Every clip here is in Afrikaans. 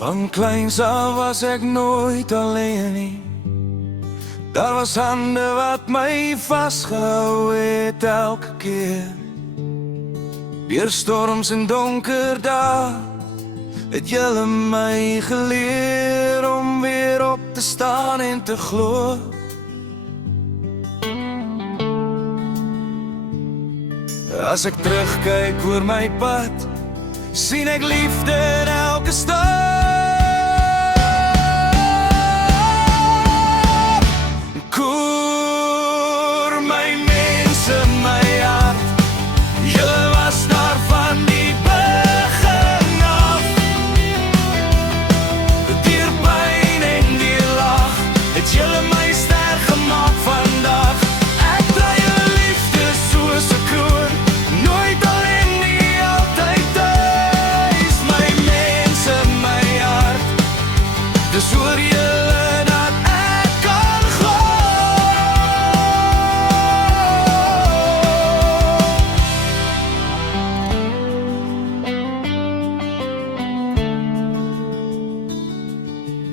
Van kleins af was ek nooit alleen nie. Daar was hande wat my vasgehou het elke keer. Deur storms en donker dae het julle my geleer om weer op te staan en te glo. As ek terugkyk oor my pad, sien ek liefde in elke stap. Koor my mense, my hart, julle was daar van die begin af. Deur pyn en die lag, het julle my sterk gemaak vandag. Ek dra julle liefde soos 'n kroon, nooit alleen nie, altyd tuis. My mense, my hart, dis oor julle dat ek kan glo.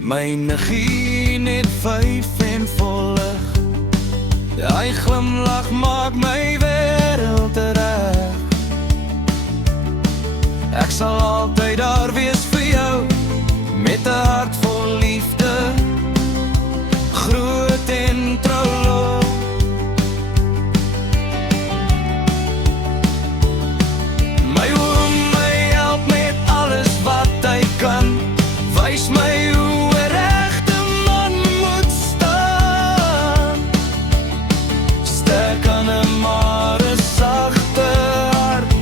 My niggie net 5 en vol lig, hy glimlach maak my wêreld reg. Ek sal altyd daar wees vir jou, met 'n hart vol liefde, groot en trou. My oom, my help met alles wat hy kan, wys my hoe 'n regte man moet staan. Sterk aan 'n maar 'n sagte hart,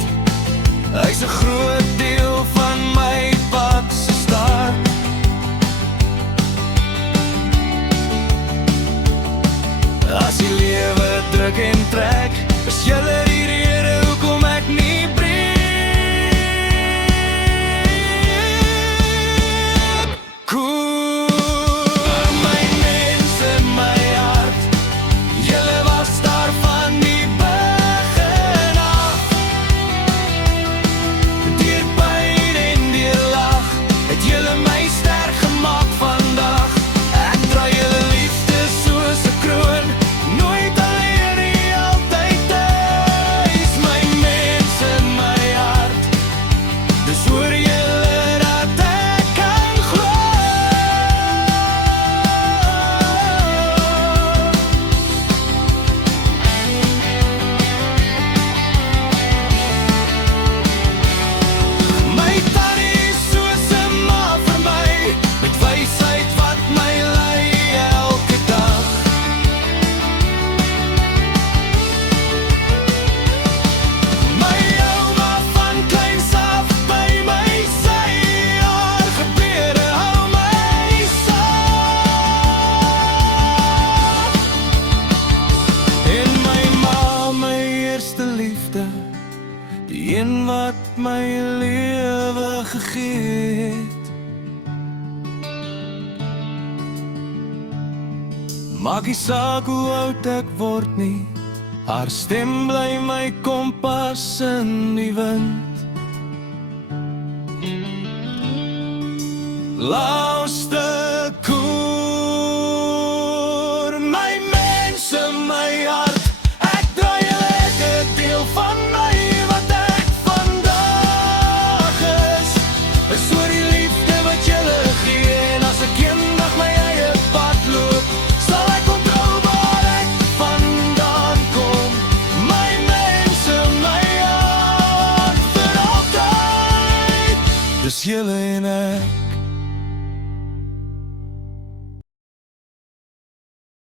hy's 'n groot deel van my pad se start. As die lewe druk en trek, is julle die rede hoekom ek nie breek. Koor my mense, my hart, julle was daar van die begin af. Deur pyn en deur lag, het julle my sterk gemaak vandag. Ek dra julle liefde soos 'n kroon, nooit alleen nie, altyd tuis. My mense, my hart, dis oor julle dat ek kan glo. My tannie is soos 'n ma vir my, met wysheid wat my lei elke dag. My ouma van kleins af by my sy, haar gebede hou my saam. En my ma, my eerste liefde, die een wat my lewe gegee het. Maak nie saak hoe oud ek word nie, haar stem bly my kompas in die wind. Luister, koor my mense, my hart, ek dra julle elke deel van my wat ek vandag is. Is oor die liefde wat julle gee, en as ek eendag my eie pad loop, sal ek onthou waar ek vandaan kom. My mense, my hart, vir altyd, dis julle en ek.